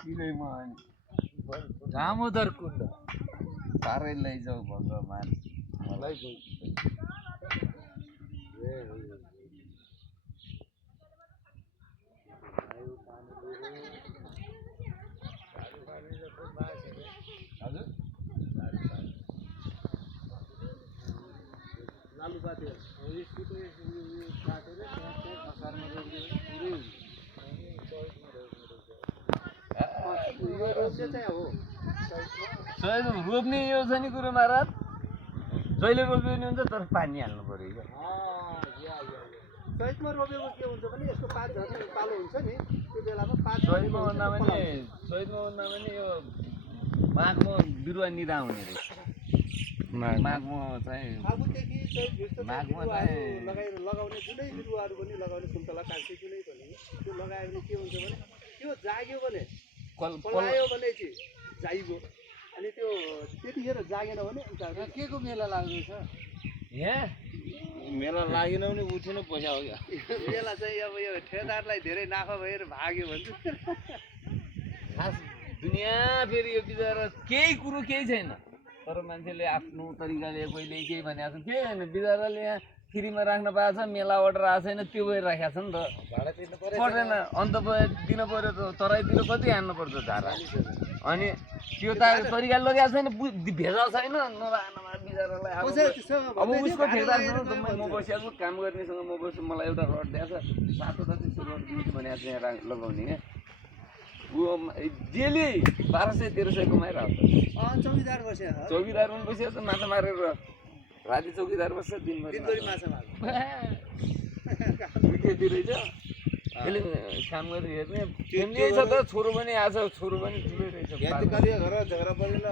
सिधैमा अनि दामोदर कुण्ड पारै लैजाऊ भगवान् मलाई हजुर लालु साथी अब यसको त यो काटेर त्यहाँ असारमा रोप्यो भने पुरै रोप्ने चाहिँ हो सही रोप्ने यो छ नि कुरो महाराज जहिले रोप्यो नि हुन्छ तर पानी हाल्नु पर्यो क्या चैतमा रोपेको के हुन्छ भने यसको पात झर्ने पालो हुन्छ नि त्यो बेलामा पात चैतमा भन्दा पनि यो माघमा बिरुवा निदा हुने रहेछ माघमा चाहिँ फागुनदेखि चैत भित्र माघमा बिरुवाहरू लगाउने जुनै बिरुवाहरू पनि लगाउने सुन्तला काँक्री जुनै पनि त्यो लगायो भने के हुन्छ भने त्यो जाग्यो भने पलायो भने चाहिँ जाइगयो अनि त्यो त्यतिखेर जागेन भने के को मेला लाग्दैछ यहाँ मेला लागेन भने उठेन पैसा हो क्या मेला चाहिँ अब यो ठेदारलाई धेरै नाफा भएर भाग्यो भन्छ खास दुनियाँ फेरि यो बिचरा केही कुरो केही छैन तर मान्छेले आफ्नो तरिकाले कहिले केही भनेको छ केही होइन बिचराले यहाँ फ्रीमा राख्न पाएको छ मेला अर्डर आएको छैन त्यो भएर राखेको छ नि त भाडा तिर्नु पर्दैन अन्त दिन पऱ्यो त तराईतिर कति हान्नुपर्छ धारा अनि त्यो त तरिकाले लगाएको छैन भेजाल छैन नभए बिचरालाई अब उसको ठेकदारसँग म बसिएको काम गर्नेसँग म बस्छु मलाई एउटा रड दिएको छ 700 रड दिन्छु भनेको छ यहाँ लगाउने क्या ऊ डेली 1200-1300 कमाइरहेको चौकीदार बस्यो चौकीदार पनि बसिएको छ माछा मारेर राति चौकीदार बस्छ दिनभरि माछा मार्छ रहेछ त्यसले काम गरेर हेर्ने फ्यामिली छ त छोरो पनि आएको छ छोरो पनि ठुलै रहेछ झगडा परेन